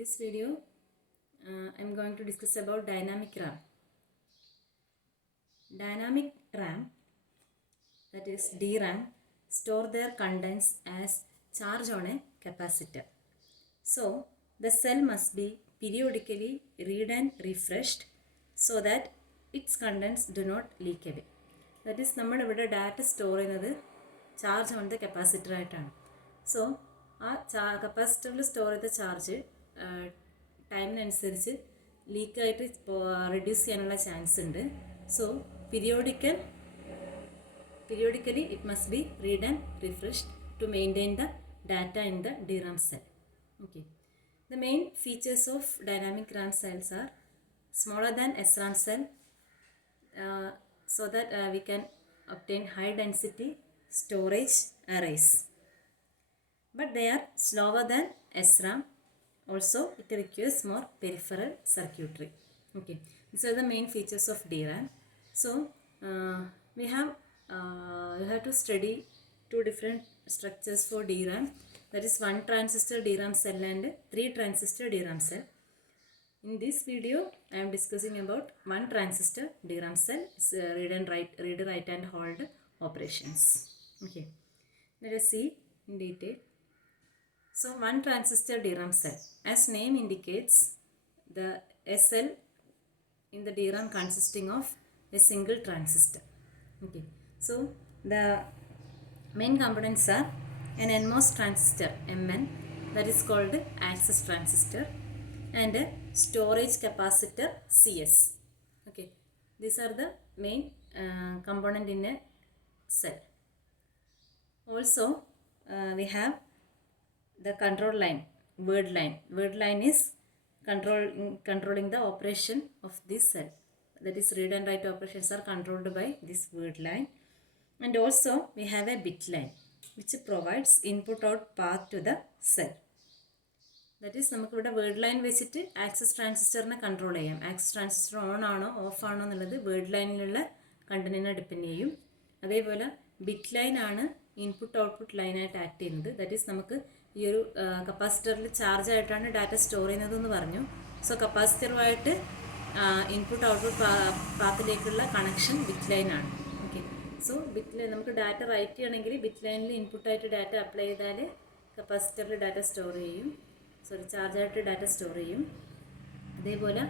this video, I am going to discuss about dynamic RAM. Dynamic RAM, that is DRAM, store their contents as charge on a capacitor. So, the cell must be periodically read and refreshed so that its contents do not leak away. That is, നമ്മൾ ഇവിടെ data store ചെയ്യുന്നത് charge on the capacitor ആയിട്ടാണ്. So ആ കപ്പാസിറ്ററിൽ store ചെയ്ത charge ടൈമിനനുസരിച്ച് ലീക്കായിട്ട് reduce ചെയ്യാനുള്ള chance ഉണ്ട്. So periodically it must be read and refreshed to maintain the data in the DRAM cell. Okay. The main features of dynamic RAM cells are smaller than SRAM cell, so that we can obtain high density storage arrays. But they are slower than SRAM. Also, it requires more peripheral circuitry. Okay, these are the main features of DRAM. So, we have you have to study two different structures for DRAM. That is 1 transistor DRAM cell and 3 transistor DRAM cell. In this video, I am discussing about 1 transistor DRAM cell. It's read, write and hold operations. Okay, let us see in detail. So 1 transistor DRAM cell, as name indicates, the SL in the DRAM consisting of a single transistor. Okay, so the main components are an NMOS transistor MN, that is called access transistor, and a storage capacitor CS. Okay, these are the main component in a cell. Also, we have the control line, word line. Word line is controlling the operation of this cell. That is, read and write operations are controlled by this word line. And also we have a bit line which provides input out path to the cell. That is, നമുക്ക് ഇവിടെ word line വെച്ചിട്ട് access ട്രാൻസിസ്റ്ററിനെ control ചെയ്യാം. Access transistor on ആണോ of ആണോ എന്നുള്ളത് word ലൈനിലുള്ള കണ്ടന്റിനെ depend ചെയ്യും. അതേപോലെ ബിറ്റ് ലൈൻ ആണ് ഇൻപുട്ട് ഔട്ട്പുട്ട് ലൈനായിട്ട് ആക്ട് ചെയ്യുന്നത്. ദാറ്റ് ഈസ്, നമുക്ക് ഈ ഒരു കപ്പാസിറ്ററിൽ ചാർജ് ആയിട്ടാണ് ഡാറ്റ സ്റ്റോർ ചെയ്യുന്നതെന്ന് പറഞ്ഞു. സോ കപ്പാസിറ്ററുമായിട്ട് ഇൻപുട്ട് ഔട്ട്പുട്ട് പാത്തിലേക്കുള്ള കണക്ഷൻ ബിറ്റ് ലൈനാണ്. ഓക്കെ, സോ ബിറ്റ് ലൈൻ നമുക്ക് ഡാറ്റ റൈറ്റ് ചെയ്യണമെങ്കിൽ ബിറ്റ് ലൈനിൽ ഇൻപുട്ടായിട്ട് ഡാറ്റ അപ്ലൈ ചെയ്താൽ കപ്പാസിറ്ററിൽ ഡാറ്റ സ്റ്റോർ ചെയ്യും, ചാർജായിട്ട് ഡാറ്റ സ്റ്റോർ ചെയ്യും. അതേപോലെ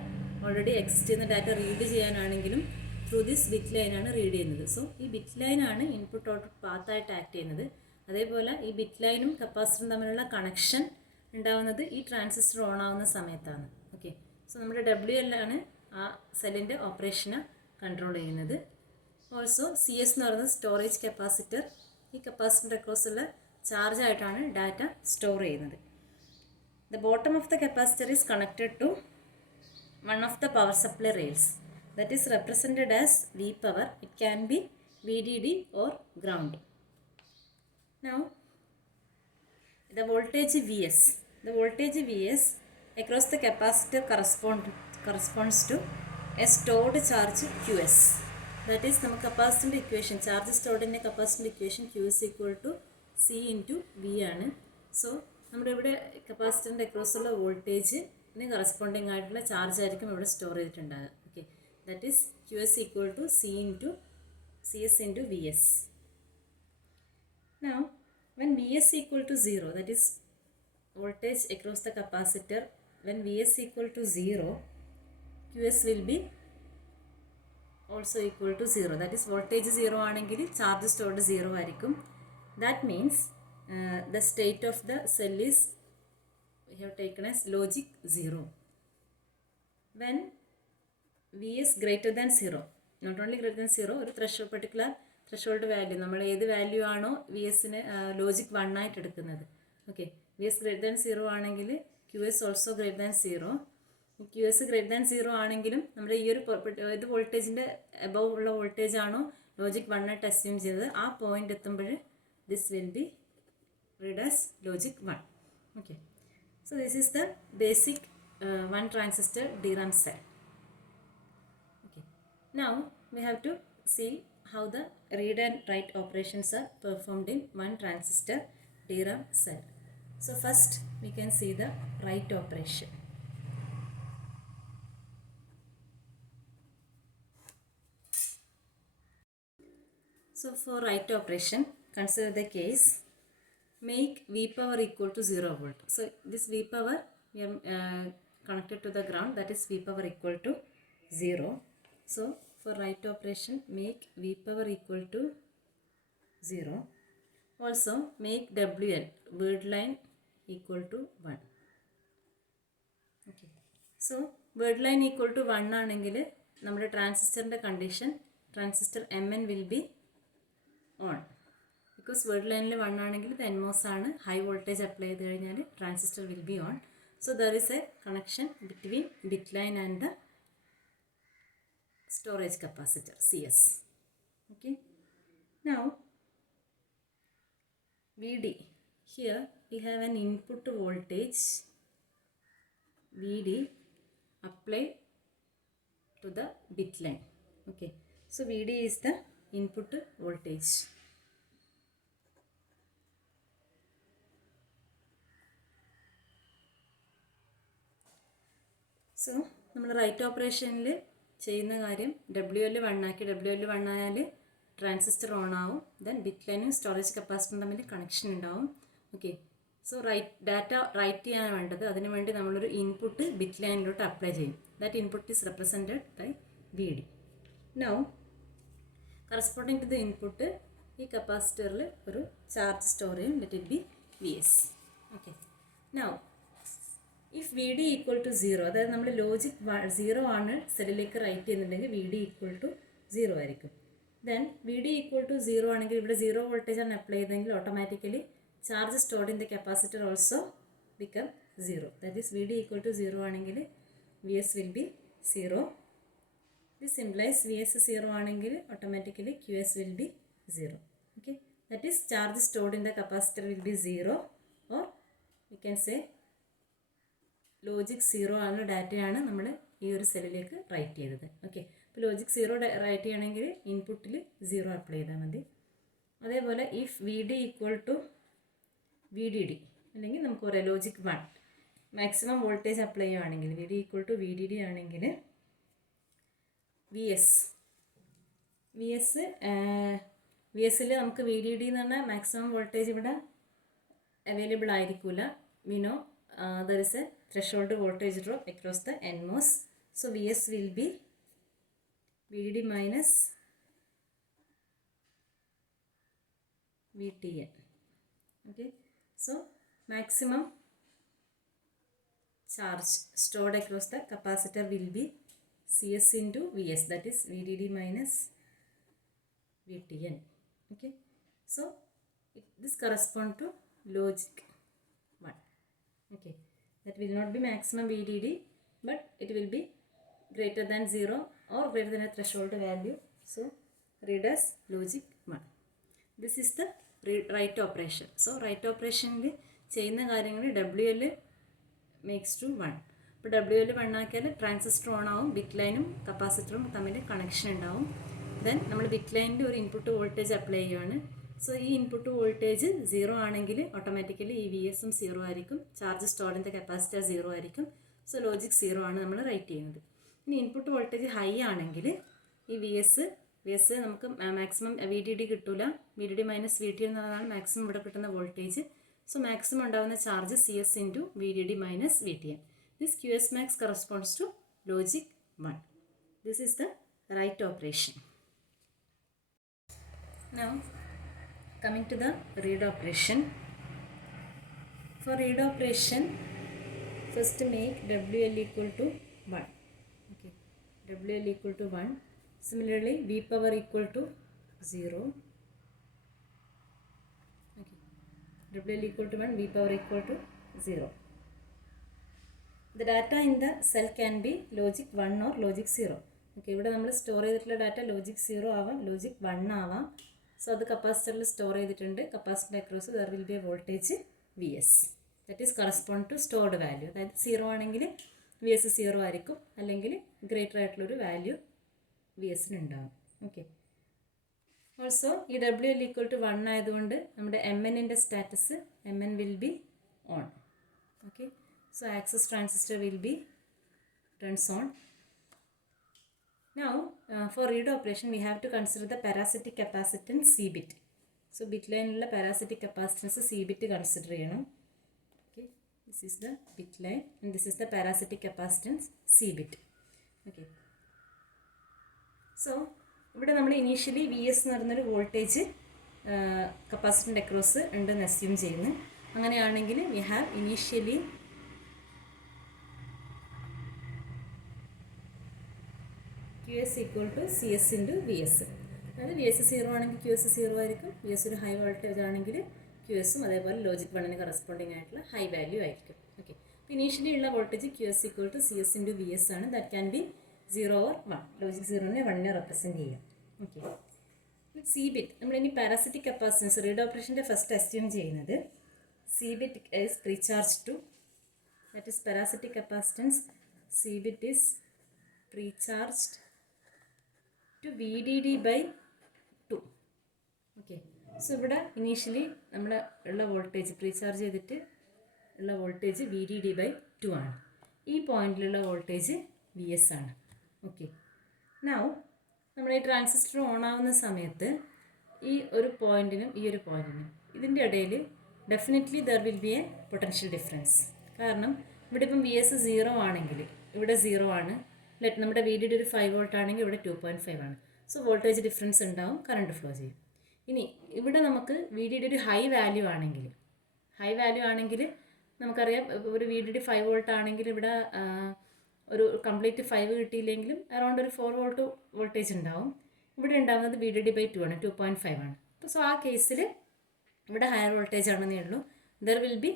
ഓൾറെഡി എക്സിസ്റ്റ് ചെയ്യുന്ന ഡാറ്റ റീഡ് ചെയ്യാനാണെങ്കിലും ത്രൂ ദിസ് ബിറ്റ് ലൈനാണ് റീഡ് ചെയ്യുന്നത്. സോ ഈ ബിറ്റ് ലൈനാണ് ഇൻപുട്ട് ഔട്ട്പുട്ട് പാത്തായിട്ട് ആക്ട് ചെയ്യുന്നത്. അതേപോലെ ഈ ബിറ്റ് ലൈനും കപ്പാസിറ്ററും തമ്മിലുള്ള കണക്ഷൻ ഉണ്ടാകുന്നത് ഈ ട്രാൻസിസ്റ്റർ ഓൺ ആവുന്ന സമയത്താണ്. ഓക്കെ, സോ നമ്മുടെ WL ആണ് ആ സെല്ലിൻ്റെ ഓപ്പറേഷനെ കൺട്രോൾ ചെയ്യുന്നത്. ഓൾസോ CS എന്ന് പറയുന്നത് സ്റ്റോറേജ് കപ്പാസിറ്റർ. ഈ കപ്പാസിറ്ററിൻ്റെ അക്രോസുള്ള ചാർജായിട്ടാണ് ഡാറ്റ സ്റ്റോർ ചെയ്യുന്നത്. The bottom of the capacitor is connected to one of the power supply rails, that is represented as V power. It can be VDD or ground. Now, the voltage VS across the capacitor corresponds to a stored charge QS. That is, the capacitor equation, charge stored in a capacitor equation, Q is equal to C into V ആണ്. So നമ്മുടെ ഇവിടെ കപ്പാസിറ്ററിൻ്റെ അക്രോസുള്ള വോൾട്ടേജിന് corresponding ആയിട്ടുള്ള charge ആയിരിക്കും ഇവിടെ store ചെയ്തിട്ടുണ്ടാകുക. Okay, that is QS equal to CS into VS. Now, when VS equal to 0, that is voltage across the capacitor, when VS equal to 0, QS will be also equal to 0. That is, voltage 0 ആണെങ്കിൽ charge stored 0 ആയിരിക്കും. That means the state of the cell is, we have taken as logic 0. When VS greater than 0, not only greater than 0, ഒരു particular threshold value, നമ്മൾ ഏത് value ആണോ VSന് logic 1 ആയിട്ട് എടുക്കുന്നത്. Okay, VS greater than 0 ആണെങ്കിൽ QS also greater than 0. QS greater than 0 ആണെങ്കിലും നമ്മുടെ ഈ ഒരു ഏത് വോൾട്ടേജിൻ്റെ അബവ് ഉള്ള വോൾട്ടേജ് ആണോ ലോജിക് 1 ആയിട്ട് അസ്യൂം ചെയ്തത്, ആ പോയിന്റ് എത്തുമ്പോൾ this will be read as logic 1. Okay, so this is the basic 1 transistor DRAM cell. Okay, now we have to see how the read and write operations are performed in 1 transistor DRAM cell. So first we can see the write operation. So for right operation, consider the case, make V power equal to 0 volt. So this V power we are connected to the ground, that is V power equal to 0. So for right operation, make V power equal to 0. Also make WL, word line, equal to 1. Okay. So word line equal to 1 ആണെങ്കിൽ നമ്മുടെ ട്രാൻസിസ്റ്ററിൻ്റെ condition transistor MN will be on. Because word line 1 ആണെങ്കിൽ ഇത് NMOS ആണ്, high voltage apply ചെയ്ത് കഴിഞ്ഞാൽ transistor will be on. So there is a connection between bit line and the storage capacitor CS. Okay. Now VD, here we have an input voltage VD applied to the bit line. Okay, so VD is the input voltage. So നമ്മൾ right ഓപ്പറേഷനിൽ ചെയ്യുന്ന കാര്യം WL 1 ആക്കി, WL 1 ആയാൽ transistor on ആവും, then bit ലൈനും storage കപ്പാസിറ്ററും തമ്മിൽ connection ഉണ്ടാവും. ഓക്കെ, സോ ഡാറ്റ റൈറ്റ് ചെയ്യാൻ വേണ്ടത്, അതിനു വേണ്ടി നമ്മളൊരു ഇൻപുട്ട് ബിറ്റ് ലൈനിലോട്ട് അപ്ലൈ ചെയ്യും. That input is represented by VD. Now corresponding to the input ഈ കപ്പാസിറ്ററിൽ ഒരു ചാർജ് സ്റ്റോർ ചെയ്യും, let it be VS. Okay, now if VD equal to 0, അതായത് നമ്മൾ ലോജിക് 0 ആണ് സെല്ലിലേക്ക് റൈറ്റ് ചെയ്യുന്നുണ്ടെങ്കിൽ VD ഈക്വൽ ടു 0 ആയിരിക്കും. ദെൻ VD ഈക്വൽ ടു 0 ആണെങ്കിൽ ഇവിടെ 0 വോൾട്ടേജ് ആണ് അപ്ലൈ ചെയ്തെങ്കിൽ automatically charge stored in the capacitor also become 0. That is VD equal to 0 ആണെങ്കിൽ VS will be 0. This implies VS 0 ആണെങ്കിൽ automatically QS will be 0. Okay, that is charge stored in the capacitor will be 0, or we can say logic 0 ആണ് ഡാറ്റയാണ് നമ്മൾ ഈ ഒരു സെല്ലിലേക്ക് write ചെയ്തത്. Okay, ഇപ്പോൾ ലോജിക് 0 റൈറ്റ് ചെയ്യണമെങ്കിൽ ഇൻപുട്ടിൽ 0 അപ്ലൈ ചെയ്താൽ മതി. അതേപോലെ if VD equal to VDD, അല്ലെങ്കിൽ നമുക്ക് പറയാം ലോജിക് 1 മാക്സിമം വോൾട്ടേജ് അപ്ലൈ ചെയ്യുകയാണെങ്കിൽ VD ഈക്വൽ ടു VDD ആണെങ്കിൽ VSൽ നമുക്ക് VDD എന്ന് പറഞ്ഞാൽ മാക്സിമം വോൾട്ടേജ് ഇവിടെ അവൈലബിൾ ആയിരിക്കില്ല. We know there is a threshold voltage drop across the NMOS. So VS will be VDD minus VTN. Okay, so maximum charge stored across the capacitor will be CS into VS, that is VDD minus VTN. Okay, so this corresponds to logic 1. Okay, that will not be maximum VDD, but it will be greater than 0 or greater than a threshold value. So read as logic 1. This is the right operation. So right operation ചെയ്യുന്ന കാര്യങ്ങൾ WL makes to 1. ഇപ്പോൾ WL 1 ആക്കിയാൽ transistor on ആവും, bit ലൈനും കപ്പാസിറ്ററും തമ്മിൽ connection ഉണ്ടാവും. Then നമ്മൾ ബിറ്റ് ലൈനിൻ്റെ ഒരു ഇൻപുട്ട് വോൾട്ടേജ് അപ്ലൈ ചെയ്യുകയാണ്. സോ ഈ ഇൻപുട്ട് വോൾട്ടേജ് 0 ആണെങ്കിൽ ഓട്ടോമാറ്റിക്കലി ഈ VSും 0 ആയിരിക്കും, charge stored in the capacitor 0 ആയിരിക്കും. സോ ലോജിക് 0 ആണ് നമ്മൾ റൈറ്റ് ചെയ്യുന്നത്. ഇനി ഇൻപുട്ട് വോൾട്ടേജ് ഹൈ ആണെങ്കിൽ ഈ VS നമുക്ക് മാക്സിമം VDD കിട്ടില്ല, VDD മൈനസ് VT എന്നതാണ് മാക്സിമം ഇവിടെ കിട്ടുന്ന വോൾട്ടേജ്. സോ മാക്സിമം ഉണ്ടാകുന്ന charge CS into VDD minus VTN. This QS max corresponds to logic 1. This is the right operation. Now coming to the read operation. For read operation, first make WL equal to 1. Okay, WL equal to 1. Similarly, V power equal to 0. Okay, WL equal to 1, V power equal to 0. The data in the cell can be logic 1 or logic 0. Okay, ഇവിടെ നമ്മൾ store ചെയ്തിട്ടുള്ള data logic 0 ആവാം, logic 1 ആവാം. So അത് കപ്പാസിറ്ററിൽ store ചെയ്തിട്ടുണ്ട്. Capacitor across there will be a voltage VS. That is correspond to stored value. അതായത് 0 ആണെങ്കിൽ VS 0 ആയിരിക്കും, അല്ലെങ്കിൽ ഗ്രേറ്റർ ആയിട്ടുള്ളൊരു വാല്യൂ VSന് ഉണ്ടാവും. ഓക്കെ, ഓൾസോ ഈ WL ഈക്വൽ ടു 1 ആയതുകൊണ്ട് നമ്മുടെ MNൻ്റെ status MN will be on. Okay, so access transistor will be turns on. Now for read operation we have to consider the parasitic capacitance C bit. So bit line ulla parasitic capacitance C bit consider cheyanam. Okay, this is the bit line and this is the parasitic capacitance C bit. Okay, so ഇവിടെ നമ്മൾ initially V S എന്ന് പറയുന്നൊരു voltage കപ്പാസിറ്ററിൻ്റെ across ഉണ്ടെന്ന് assume ചെയ്യുന്നു. അങ്ങനെയാണെങ്കിൽ we have initially Q S equal to C S into V S. അതായത് V S 0 ആണെങ്കിൽ ക്യു എസ് 0 ആയിരിക്കും. വി എസ് ഒരു ഹൈ വോൾട്ടേജ് ആണെങ്കിൽ ക്യു എസും അതേപോലെ ലോജിക് 1 കറസ്പോണ്ടിങ് ആയിട്ടുള്ള ഹൈ വാല്യൂ ആയിരിക്കും. ഓക്കെ, അപ്പോൾ ഇനീഷ്യലി ഉള്ള voltage Q S equal to C S into V S ആണ്. That can be 0 or 1. Logic 0നെ 1നെ റെപ്രസെൻറ്റ് ചെയ്യാം. ഓക്കെ, സി ബിറ്റ് നമ്മളിനി പാരാസിറ്റിക് കപ്പാസിറ്റൻസ് റീഡ് ഓപ്പറേഷൻ്റെ ഫസ്റ്റ് അസ്യൂം ചെയ്യുന്നത് C bit is precharge to, that is parasitic capacitance C bit is precharged to V D D by 2. Okay, so ഇവിടെ initially നമ്മുടെ ഉള്ള voltage precharge ചെയ്തിട്ട് ഉള്ള voltage V D D by 2 ആണ്. ഈ പോയിന്റിലുള്ള വോൾട്ടേജ് വി എസ് ആണ്. Okay, now നമ്മുടെ ഈ ട്രാൻസിസ്റ്റർ ഓൺ ആവുന്ന സമയത്ത് ഈ ഒരു പോയിന്റിനും ഈ ഒരു പോയിന്റിനും ഇതിൻ്റെ ഇടയിൽ definitely there will be A potential difference. കാരണം ഇവിടെ ഇപ്പം വി എസ് 0 ആണെങ്കിൽ ഇവിടെ 0 ആണ്. നമ്മുടെ വി ഡി ഡി ഒരു 5 വോൾട്ട് ആണെങ്കിൽ ഇവിടെ 2.5 ആണ്. സോ വോൾട്ടേജ് ഡിഫറൻസ് ഉണ്ടാവും, കറണ്ട് ഫ്ലോ ചെയ്യും. ഇനി ഇവിടെ നമുക്ക് വി ഡി ഡി ഒരു ഹൈ വാല്യൂ ആണെങ്കിൽ നമുക്കറിയാം ഒരു വി ഡി ഡി 5 വോൾട്ട് ആണെങ്കിൽ ഇവിടെ ഒരു കംപ്ലീറ്റ് 5 കിട്ടിയില്ലെങ്കിലും അറൗണ്ട് ഒരു 4 വോൾട്ട് വോൾട്ടേജ് ഉണ്ടാവും. ഇവിടെ ഉണ്ടാകുന്നത് വി ഡി ഡി ബൈ 2 ആണ്, 2.5 ആണ്. അപ്പോൾ സോ ആ കേസിൽ ഇവിടെ ഹയർ വോൾട്ടേജ് ആണെന്നേ ഉള്ളൂ. There will be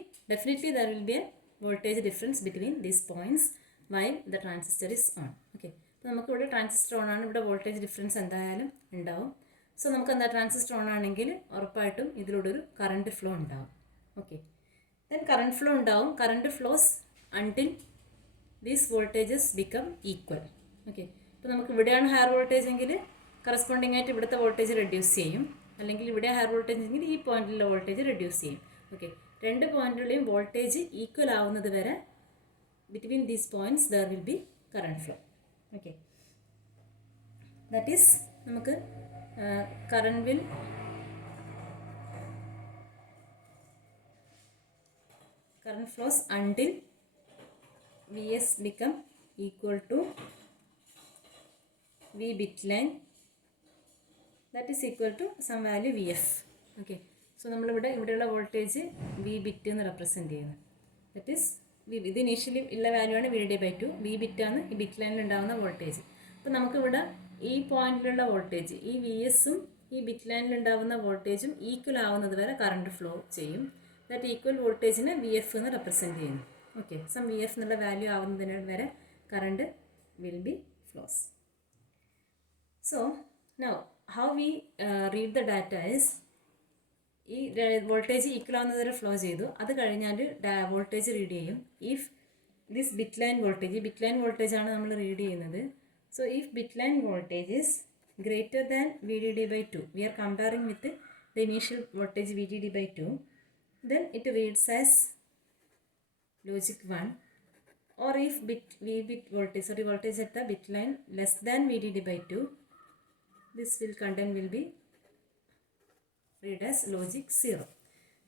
a voltage difference between these points while the transistor is on. Okay, അപ്പോൾ നമുക്കിവിടെ ട്രാൻസിസ്റ്റർ ഓൺ ആണ്, ഇവിടെ വോൾട്ടേജ് ഡിഫറൻസ് എന്തായാലും ഉണ്ടാവും. സോ നമുക്ക് എന്താ ട്രാൻസിസ്റ്റർ ഓൺ ആണെങ്കിൽ ഉറപ്പായിട്ടും ഇതിലൂടെ ഒരു കറണ്ട് ഫ്ലോ ഉണ്ടാവും. ഓക്കെ, ദെൻ കറണ്ട് ഫ്ലോ ഉണ്ടാവും. Current flows until these voltages become equal. Okay, ഇപ്പോൾ നമുക്ക് ഇവിടെയാണ് ഹയർ വോൾട്ടേജ് എങ്കിൽ കറസ്പോണ്ടിങ് ആയിട്ട് ഇവിടുത്തെ വോൾട്ടേജ് റെഡ്യൂസ് ചെയ്യും. അല്ലെങ്കിൽ ഇവിടെ ഹയർ വോൾട്ടേജ് എങ്കിൽ ഈ പോയിന്റിലുള്ള വോൾട്ടേജ് റെഡ്യൂസ് ചെയ്യും. ഓക്കെ, രണ്ട് പോയിന്റുകളെയും വോൾട്ടേജ് ഈക്വൽ ആവുന്നത് വരെ between these points there will be current flow. Okay, that is നമുക്ക് current flows until Vs become equal to V bit line, that is equal to some value Vf. Okay, so ഇവിടെയുള്ള voltage V bit എന്ന് represent ചെയ്യുന്നത്. That is ഇത് initially ഉള്ള value ആണ് V D by 2. V ബിറ്റാണ് ഈ bit ലൈനിൽ ഉണ്ടാകുന്ന voltage. അപ്പോൾ നമുക്കിവിടെ ഈ പോയിന്റിലുള്ള വോൾട്ടേജ് ഈ വി എസും ഈ ബിറ്റ് ലൈനിൽ ഉണ്ടാകുന്ന വോൾട്ടേജും ഈക്വൽ ആവുന്നത് വരെ കറണ്ട് ഫ്ലോ ചെയ്യും. ദാറ്റ് ഈക്വൽ വോൾട്ടേജിനെ വി എഫ് എന്ന് റെപ്രസെൻറ്റ് ചെയ്യുന്നു. ഓക്കെ, സം വി എഫ് എന്നുള്ള വാല്യൂ ആവുന്നതിന് വരെ current will be flows. So now how we read the data is ഈ വോൾട്ടേജ് ഈക്വൽ ആവുന്നത് വരെ ഫ്ലോ ചെയ്തു. അത് കഴിഞ്ഞാൽ വോൾട്ടേജ് റീഡ് ചെയ്യും. If this bit line voltage ആണ് നമ്മൾ റീഡ് ചെയ്യുന്നത്. So if bit line voltage is greater than V D D by 2, V R comparing with the initial voltage V D D by 2, then it reads as logic 1. Or if voltage at the bit line less than VDD by 2, this content will be read as logic 0.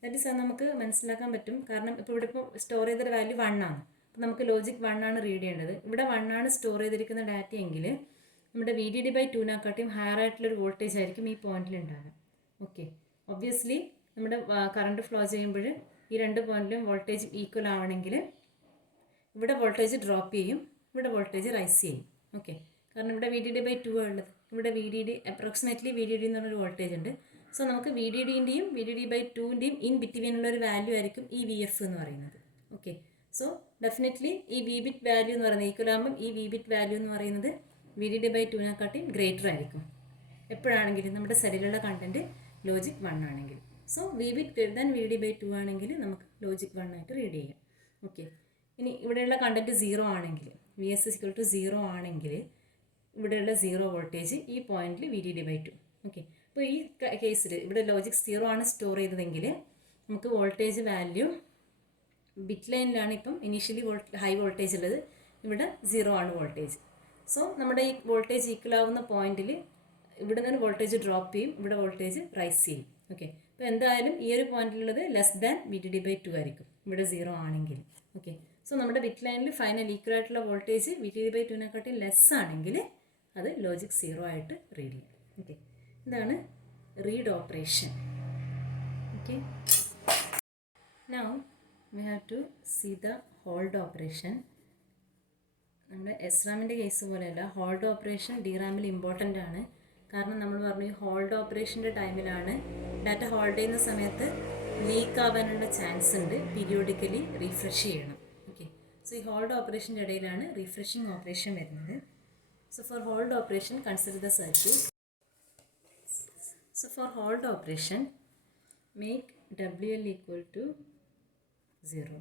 That is നമുക്ക് മനസ്സിലാക്കാൻ പറ്റും. കാരണം ഇവിടെ store ചെയ്തൊരു value 1 ആണ്. അപ്പോൾ നമുക്ക് logic 1 ആണ് റീഡ് ചെയ്യേണ്ടത്. ഇവിടെ 1 ആണ് സ്റ്റോർ ചെയ്തിരിക്കുന്ന ഡാറ്റ എങ്കിൽ നമ്മുടെ വി ഡി ഡി ബൈ 2നെക്കാട്ടിയും ഹയർ ആയിട്ടുള്ളൊരു വോൾട്ടേജ് ആയിരിക്കും ഈ പോയിന്റിൽ ഉണ്ടാകുക. ഓക്കെ, ഒബ്വിയസ്ലി നമ്മുടെ കറണ്ട് ഫ്ലോ ചെയ്യുമ്പോൾ ഈ രണ്ട് പോയിന്റിലും വോൾട്ടേജ് ഈക്വൽ ആവണമെങ്കിൽ ഇവിടെ വോൾട്ടേജ് ഡ്രോപ്പ് ചെയ്യും, ഇവിടെ വോൾട്ടേജ് റൈസ് ചെയ്യും. ഓക്കെ, കാരണം ഇവിടെ വി ഡി ഡി ബൈ 2 ഉള്ളത്. ഇവിടെ V D D approximately V D D എന്ന് പറഞ്ഞൊരു വോൾട്ടേജ് ഉണ്ട്. സോ നമുക്ക് വി ഡി ഡിൻ്റെയും വി ഡി ഡി ബൈ 2ൻ്റെയും ഇൻ ബിറ്റ്വീനുള്ള ഒരു വാല്യൂ ആയിരിക്കും ഈ വി എഫ് എന്ന് പറയുന്നത്. ഓക്കെ, സോ ഡെഫിനറ്റ്ലി ഈ വി ബിറ്റ് വാല്യൂ എന്ന് പറയുന്നത് ഈക്വൽ ആകുമ്പം ഈ വി ബിറ്റ് വാല്യൂ എന്ന് പറയുന്നത് വി ഡി ഡി ബൈ 2നെക്കാട്ടിയും ഗ്രേറ്റർ ആയിരിക്കും എപ്പോഴാണെങ്കിലും നമ്മുടെ സെല്ലിലുള്ള കണ്ടൻറ്റ് ലോജിക് 1 ആണെങ്കിൽ. So V bit greater than V D by 2 ആണെങ്കിൽ നമുക്ക് ലോജിക് 1 ആയിട്ട് റീഡ് ചെയ്യാം. ഓക്കെ, ഇനി ഇവിടെയുള്ള കണ്ടൻറ്റ് 0 ആണെങ്കിൽ വി എസ് ഇക്വൽ ടു 0 ആണെങ്കിൽ ഇവിടെയുള്ള 0 വോൾട്ടേജ് ഈ പോയിന്റിൽ V D D by 2. Okay, അപ്പോൾ ഈ കേസിൽ ഇവിടെ ലോജിക് 0 ആണ് സ്റ്റോർ ചെയ്തതെങ്കിൽ നമുക്ക് വോൾട്ടേജ് വാല്യൂ ബിറ്റ് ലൈനിലാണ് ഇപ്പം ഇനീഷ്യലി ഹൈ വോൾട്ടേജ് ഉള്ളത്. ഇവിടെ 0 ആണ് വോൾട്ടേജ്. സോ നമ്മുടെ ഈ വോൾട്ടേജ് ഈക്വൽ ആവുന്ന പോയിന്റിൽ ഇവിടെ നിന്ന് വോൾട്ടേജ് ഡ്രോപ്പ് ചെയ്യും, ഇവിടെ വോൾട്ടേജ് റൈസ് ചെയ്യും. ഓക്കെ, അപ്പോൾ എന്തായാലും ഈ ഒരു പോയിന്റിലുള്ളത് ലെസ് ദാൻ VDD/2 ആയിരിക്കും ഇവിടെ 0 ആണെങ്കിൽ. ഓക്കെ, സോ നമ്മുടെ ബിറ്റ് ലൈനിൽ ഫൈനൽ ഈക്വൽ ആയിട്ടുള്ള വോൾട്ടേജ് VDD/2നെക്കാട്ടി ലെസ് ആണെങ്കിൽ അത് ലോജിക് 0 ആയിട്ട് റീഡ് ചെയ്യും. ഓക്കെ, ഇതാണ് read operation. Okay, now we have to see the hold operation. നമ്മുടെ SRAMൻ്റെ കേസ് പോലെയല്ല, ഹോൾഡ് ഓപ്പറേഷൻ DRAMൽ ഇമ്പോർട്ടൻ്റ് ആണ്. കാരണം നമ്മൾ പറഞ്ഞു ഈ ഹോൾഡ് ഓപ്പറേഷൻ്റെ ടൈമിലാണ് ഡാറ്റ ഹോൾഡ് ചെയ്യുന്ന സമയത്ത് ലീക്ക് ആവാനുള്ള ചാൻസ് ഉണ്ട്, പീരിയോഡിക്കലി റീഫ്രഷ് ചെയ്യണം. ഓക്കെ, സോ ഈ ഹോൾഡ് ഓപ്പറേഷൻ്റെ ഇടയിലാണ് റീഫ്രഷിംഗ് ഓപ്പറേഷൻ വരുന്നത്. So for hold operation consider the circuit. So for hold operation make WL equal to 0.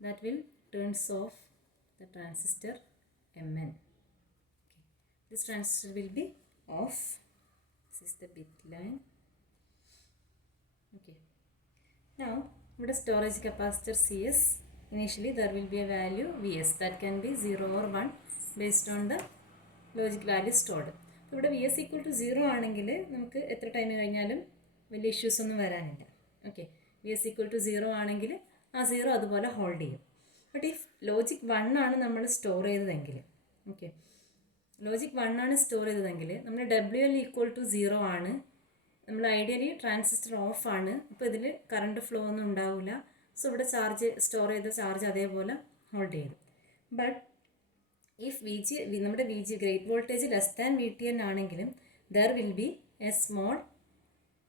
That will turns off the transistor MN. Okay. This transistor will be off. This is the bit line. Okay. Now, with a storage capacitor CS, initially there will be a value Vs that can be 0 or 1 based on the logic value stored. So, ഇവിടെ Vs equal to 0 ആണെങ്കിൽ നമുക്ക് എത്ര time കഴിഞ്ഞാലും വലിയ issues ഒന്നും വരാനില്ല. Okay, Vs equal to 0 ആണെങ്കിൽ ആ 0 അതുപോലെ ഹോൾഡ് ചെയ്യും. ബട്ട് ഇഫ് ലോജിക് 1 ആണ് നമ്മൾ സ്റ്റോർ ചെയ്തതെങ്കിൽ, ഓക്കെ, ലോജിക് 1 ആണ് സ്റ്റോർ ചെയ്തതെങ്കിൽ നമ്മൾ WL equal to 0 ആണ്, നമ്മൾ ഐഡിയലി ട്രാൻസിസ്റ്റർ ഓഫ് ആണ്, അപ്പോൾ ഇതിൽ കറണ്ട് ഫ്ലോ ഒന്നും ഉണ്ടാവില്ല. സോ ഇവിടെ ചാർജ് സ്റ്റോർ ചെയ്ത ചാർജ് അതേപോലെ ഹോൾഡ് ചെയ്തു. ബട്ട് ഇഫ് നമ്മുടെ gate voltage less than VTN ആണെങ്കിലും there will be a small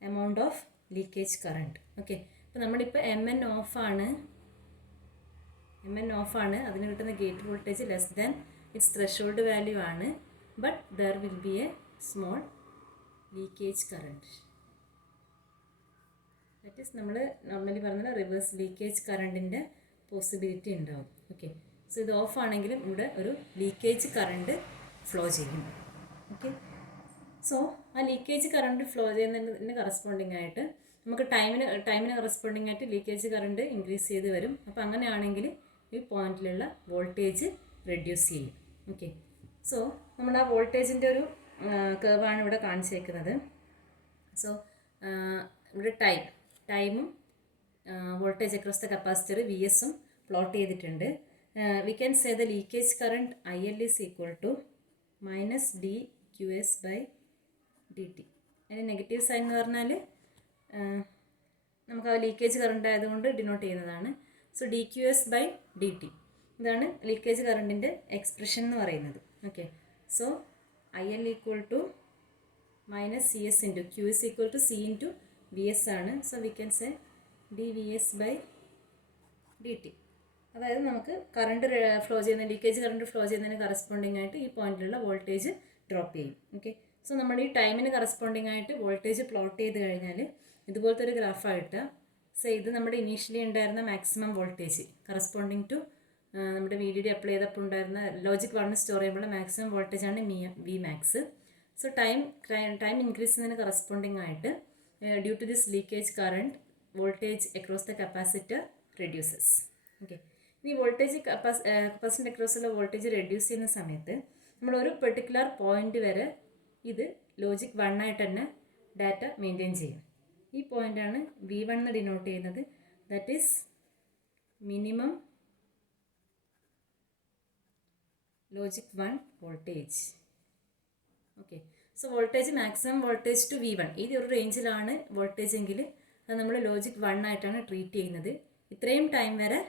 amount of leakage current. Okay, അപ്പോൾ നമ്മളിപ്പോൾ MN ഓഫാണ്, അതിന് കിട്ടുന്ന gate voltage less than its threshold value ആണ്. But there will be a small leakage current. That is നമ്മൾ normally പറഞ്ഞ reverse leakage കറണ്ടിൻ്റെ possibility ഉണ്ടാവും. ഓക്കെ, സോ ഇത് ഓഫ് ആണെങ്കിലും ഇവിടെ ഒരു ലീക്കേജ് കറണ്ട് ഫ്ലോ ചെയ്യും. ഓക്കെ, സോ ആ ലീക്കേജ് കറണ്ട് ഫ്ലോ ചെയ്യുന്നതിന് കറസ്പോണ്ടിങ് ആയിട്ട് നമുക്ക് ടൈമിന് കറസ്പോണ്ടിങ് ആയിട്ട് ലീക്കേജ് കറണ്ട് ഇൻക്രീസ് ചെയ്ത് വരും. അപ്പോൾ അങ്ങനെയാണെങ്കിൽ ഈ പോയിന്റിലുള്ള വോൾട്ടേജ് റെഡ്യൂസ് ചെയ്യും. ഓക്കെ, സോ നമ്മുടെ ആ വോൾട്ടേജിൻ്റെ ഒരു കർവാണ് ഇവിടെ കാണിച്ചേക്കുന്നത്. സോ ഇവിടെ ടൈമും വോൾട്ടേജ് അക്രോസ് ദ കപ്പാസിറ്റർ VSഉം പ്ലോട്ട് ചെയ്തിട്ടുണ്ട്. We can say the leakage current IL is equal to -dQs/dt. അതിന് നെഗറ്റീവ് സൈൻ എന്ന് പറഞ്ഞാൽ നമുക്ക് ആ ലീക്കേജ് കറണ്ട് ആയതുകൊണ്ട് ഡിനോട്ട് ചെയ്യുന്നതാണ്. സോ dQs/dt ഇതാണ് ലീക്കേജ് കറണ്ടിൻ്റെ എക്സ്പ്രഷൻ എന്ന് പറയുന്നത്. Okay, so IL equal to -CS into Q is equal to C into VS ആണ്. So we can say dVs/dt. അതായത് നമുക്ക് കറണ്ട് ഫ്ലോ ചെയ്യുന്ന ലീക്കേജ് കറണ്ട് ഫ്ലോ ചെയ്യുന്നതിന് കറസ്പോണ്ടിങ് ആയിട്ട് ഈ പോയിന്റിലുള്ള വോൾട്ടേജ് ഡ്രോപ്പ് ചെയ്യും. ഓക്കെ, സോ നമ്മൾ ഈ ടൈമിന് കറസ്പോണ്ടിങ് ആയിട്ട് വോൾട്ടേജ് പ്ലോട്ട് ചെയ്ത് കഴിഞ്ഞാൽ ഇതുപോലത്തെ ഒരു ഗ്രാഫായിട്ട് ഇത് നമ്മുടെ ഇനീഷ്യലി ഉണ്ടായിരുന്ന മാക്സിമം വോൾട്ടേജ് കറസ്പോണ്ടിങ് ടു നമ്മുടെ VDD അപ്ലൈ ചെയ്തപ്പോൾ ഉണ്ടായിരുന്ന ലോജിക് 1 സ്റ്റോർ ചെയ്യുമ്പോൾ മാക്സിമം വോൾട്ടേജാണ് Vmax. സോ ടൈം ഇൻക്രീസ് ചെയ്യുന്നതിന് കറസ്പോണ്ടിങ് ആയിട്ട് due to this leakage current voltage across the capacitor reduces. Okay, ഈ വോൾട്ടേജ് കപ്പാസിറ്റർ അക്രോസുള്ള വോൾട്ടേജ് റെഡ്യൂസ് ചെയ്യുന്ന സമയത്ത് നമ്മൾ ഒരു പെർട്ടിക്കുലർ പോയിന്റ് വരെ ഇത് ലോജിക് 1 ആയിട്ട് തന്നെ ഡാറ്റ മെയിൻറ്റെയിൻ ചെയ്യും. ഈ പോയിൻ്റാണ് V1 എന്ന് ഡിനോട്ട് ചെയ്യുന്നത്. That is minimum logic 1 voltage. Okay, so voltage maximum voltage to V1 ഈ ഒരു റേഞ്ചിലാണ് വോൾട്ടേജ് എങ്കിൽ അത് നമ്മൾ ലോജിക് 1 ആയിട്ടാണ് ട്രീറ്റ് ചെയ്യുന്നത്. ഇത്രയും ടൈം വരെ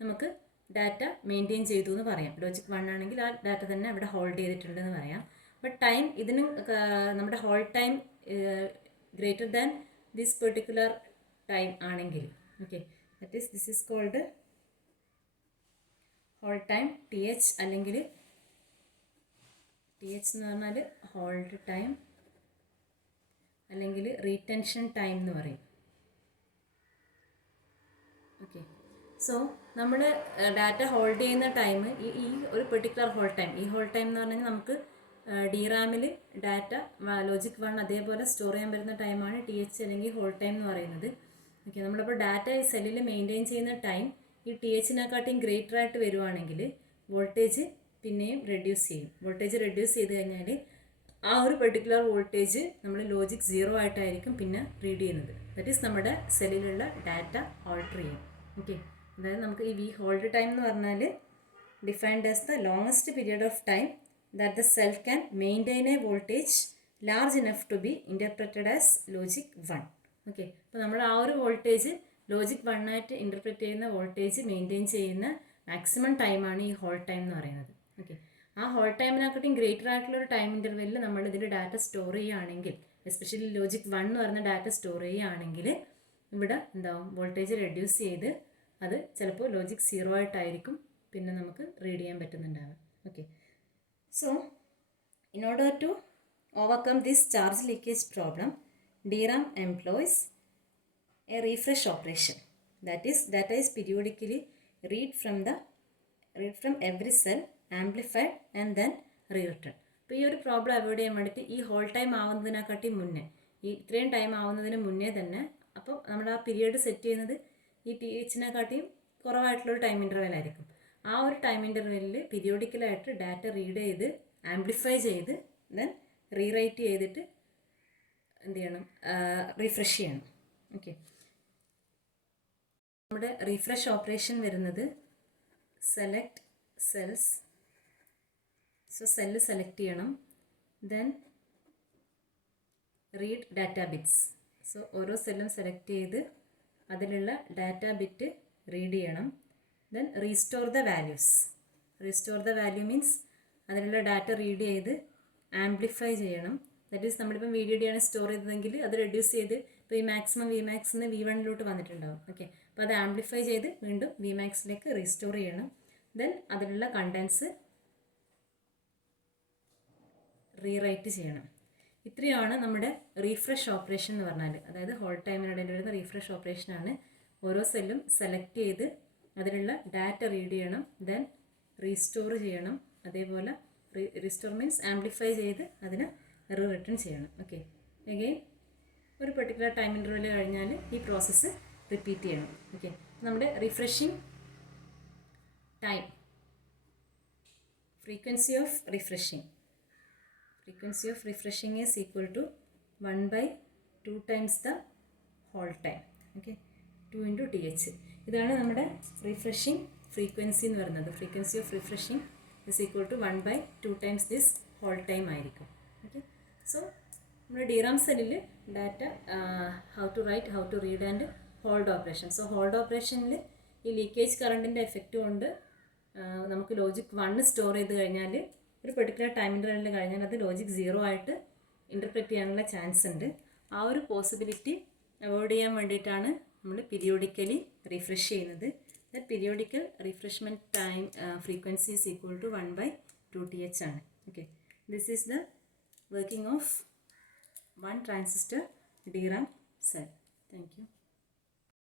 നമുക്ക് ഡാറ്റ മെയിൻറ്റെയിൻ ചെയ്തു എന്ന് പറയാം. ലോജിക് 1 ആണെങ്കിൽ ആ ഡാറ്റ തന്നെ അവിടെ ഹോൾഡ് ചെയ്തിട്ടുണ്ടെന്ന് പറയാം. ബട്ട് ടൈം ഇതിന് നമ്മുടെ hold time greater than this particular time ആണെങ്കിൽ, okay, that is this is called hold time TH, അല്ലെങ്കിൽ TH എന്ന് പറഞ്ഞാൽ ഹോൾഡ് ടൈം അല്ലെങ്കിൽ റീടെൻഷൻ ടൈം എന്ന് പറയും. ഓക്കെ, സോ നമ്മൾ ഡാറ്റ ഹോൾഡ് ചെയ്യുന്ന ടൈം ഈ ഒരു പെർട്ടിക്കുലർ ഹോൾഡ് ടൈം, ഈ ഹോൾഡ് ടൈം എന്ന് പറഞ്ഞാൽ നമുക്ക് DRAMൽ ഡാറ്റ ലോജിക് 1 അതേപോലെ സ്റ്റോർ ചെയ്യാൻ പറ്റുന്ന ടൈമാണ് TH അല്ലെങ്കിൽ ഹോൾഡ് ടൈം എന്ന് പറയുന്നത്. ഓക്കെ, നമ്മളപ്പോൾ ഡാറ്റ ഈ സെല്ലിൽ മെയിൻറ്റെയിൻ ചെയ്യുന്ന ടൈം ഈ THനെക്കാട്ടിയും ഗ്രേറ്റർ ആയിട്ട് വരുവാണെങ്കിൽ വോൾട്ടേജ് പിന്നെയും റെഡ്യൂസ് ചെയ്യും. വോൾട്ടേജ് റെഡ്യൂസ് ചെയ്ത് കഴിഞ്ഞാൽ ആ ഒരു പെർട്ടിക്കുലർ വോൾട്ടേജ് നമ്മൾ ലോജിക് 0 ആയിട്ടായിരിക്കും പിന്നെ റീഡ് ചെയ്യുന്നത്. ദാറ്റ് ഈസ് നമ്മുടെ സെല്ലിലുള്ള ഡാറ്റ ഓൾട്ടർ ചെയ്യും. ഓക്കെ, അതായത് നമുക്ക് ഈ ഹോൾഡ് ടൈം എന്ന് പറഞ്ഞാൽ defined as the longest period of time that the cell can maintain a voltage large enough to be interpreted as logic 1. Okay, അപ്പോൾ നമ്മൾ ആ ഒരു വോൾട്ടേജ് ലോജിക് 1 ആയിട്ട് ഇൻ്റർപ്രറ്റ് ചെയ്യുന്ന വോൾട്ടേജ് മെയിൻറ്റെയിൻ ചെയ്യുന്ന മാക്സിമം ടൈമാണ് ഈ ഹോൾഡ് ടൈം എന്ന് പറയുന്നത്. ഓക്കെ, ആ ഹോൾഡ് ടൈമിനെക്കാട്ടും ഗ്രേറ്റർ ആയിട്ടുള്ള ഒരു ടൈം ഇൻ്റർവെല്ലിൽ നമ്മൾ ഇതിൽ ഡാറ്റ സ്റ്റോർ ചെയ്യുകയാണെങ്കിൽ, എസ്പെഷ്യലി ലോജിക് 1 എന്ന് പറഞ്ഞ ഡാറ്റ സ്റ്റോർ ചെയ്യുകയാണെങ്കിൽ ഇവിടെ എന്താവും, വോൾട്ടേജ് റെഡ്യൂസ് ചെയ്ത് അത് ചിലപ്പോൾ ലോജിക് 0 ആയിട്ടായിരിക്കും പിന്നെ നമുക്ക് റീഡ് ചെയ്യാൻ പറ്റുന്നുണ്ടാവുക. Okay, so in order to overcome this charge leakage problem, DRAM employs a refresh operation. That is, data is periodically read from every cell, amplified and then rewritten. അപ്പോൾ ഈ ഒരു പ്രോബ്ലം അവോയ്ഡ് ചെയ്യാൻ വേണ്ടിയിട്ട് ഈ whole time ആവുന്നതിനെക്കാട്ടി മുന്നേ, ഈ ഇത്രയും time ആവുന്നതിന് മുന്നേ തന്നെ, അപ്പോൾ നമ്മൾ ആ പീരിയഡ് സെറ്റ് ചെയ്യുന്നത് ഈ THനെക്കാട്ടിയും കുറവായിട്ടുള്ളൊരു ടൈം ഇൻ്റർവെൽ ആയിരിക്കും. ആ ഒരു ടൈം ഇൻ്റർവെല്ലിൽ പീരിയോഡിക്കലായിട്ട് ഡാറ്റ റീഡ് ചെയ്ത് ആംപ്ലിഫൈ ചെയ്ത് ദെൻ റീറൈറ്റ് ചെയ്തിട്ട് എന്ത് ചെയ്യണം, റിഫ്രഷ് ചെയ്യണം. ഓക്കെ, നമ്മുടെ റിഫ്രഷ് ഓപ്പറേഷൻ വരുന്നത് select cells. So cell select ചെയ്യണം, then read data bits. So ഓരോ സെല്ലും സെലക്ട് ചെയ്ത് അതിലുള്ള ഡാറ്റ ബിറ്റ് റീഡ് ചെയ്യണം. Then restore the values. Restore the value means അതിലുള്ള ഡാറ്റ റീഡ് ചെയ്ത് ആംപ്ലിഫൈ ചെയ്യണം. ദാറ്റ് ഈസ് നമ്മളിപ്പം VDD ആണ് സ്റ്റോർ ചെയ്തതെങ്കിൽ അത് റെഡ്യൂസ് ചെയ്ത് ഇപ്പോൾ ഈ മാക്സിമം Vmax നിന്ന് V1 വന്നിട്ടുണ്ടാവും. ഓക്കെ, അപ്പോൾ അത് ആംപ്ലിഫൈ ചെയ്ത് വീണ്ടും Vmaxലേക്ക് റീസ്റ്റോർ ചെയ്യണം. ദെൻ അതിലുള്ള കണ്ടൻസ് റീറൈറ്റ് ചെയ്യണം. ഇത്രയാണ് നമ്മുടെ റീഫ്രഷ് ഓപ്പറേഷൻ എന്ന് പറഞ്ഞാൽ. അതായത് ഹോൾ ടൈമിനിടയിൽ വരുന്ന റീഫ്രഷ് ഓപ്പറേഷനാണ്. ഓരോ സെല്ലും സെലക്ട് ചെയ്ത് അതിലുള്ള ഡാറ്റ റീഡ് ചെയ്യണം, ദെൻ റീസ്റ്റോർ ചെയ്യണം. അതേപോലെ റീസ്റ്റോർ മീൻസ് ആംപ്ലിഫൈ ചെയ്ത് അതിന് റിട്ടേൺ ചെയ്യണം. ഓക്കെ, അഗെയിൻ ഒരു പെർട്ടിക്കുലർ ടൈം ഇൻ്റർവെൽ കഴിഞ്ഞാൽ ഈ പ്രോസസ്സ് റിപ്പീറ്റ് ചെയ്യണം. ഓക്കെ, നമ്മുടെ refreshing time, frequency of refreshing is equal to 1/2 times the whole time. Okay, 2 × TH. ഇതാണ് നമ്മുടെ റിഫ്രഷിങ് ഫ്രീക്വൻസി എന്ന് പറയുന്നത്. Frequency of refreshing is equal to 1/2 times this whole time ആയിരിക്കും. Okay, so നമ്മുടെ DRAM സെല്ലിൽ data how to write, how to read and hold operation. So hold ഓപ്പറേഷനിൽ ഈ leakage കറണ്ടിൻ്റെ effect കൊണ്ട് നമുക്ക് ലോജിക് 1 സ്റ്റോർ ചെയ്ത് കഴിഞ്ഞാൽ ഒരു പെർട്ടിക്കുലർ ടൈം ഇൻ്റർവെല്ലിൽ കഴിഞ്ഞാൽ അത് ലോജിക് 0 ആയിട്ട് ഇൻ്റർപ്രറ്റ് ചെയ്യാനുള്ള ചാൻസ് ഉണ്ട്. ആ ഒരു പോസിബിലിറ്റി അവോയ്ഡ് ചെയ്യാൻ വേണ്ടിയിട്ടാണ് നമ്മൾ പീരിയോഡിക്കലി റീഫ്രഷ് ചെയ്യുന്നത്. That periodical refreshment time frequency is equal to 1/2 TH ആണ്. Okay, this is the working of one transistor DRAM cell. Thank you.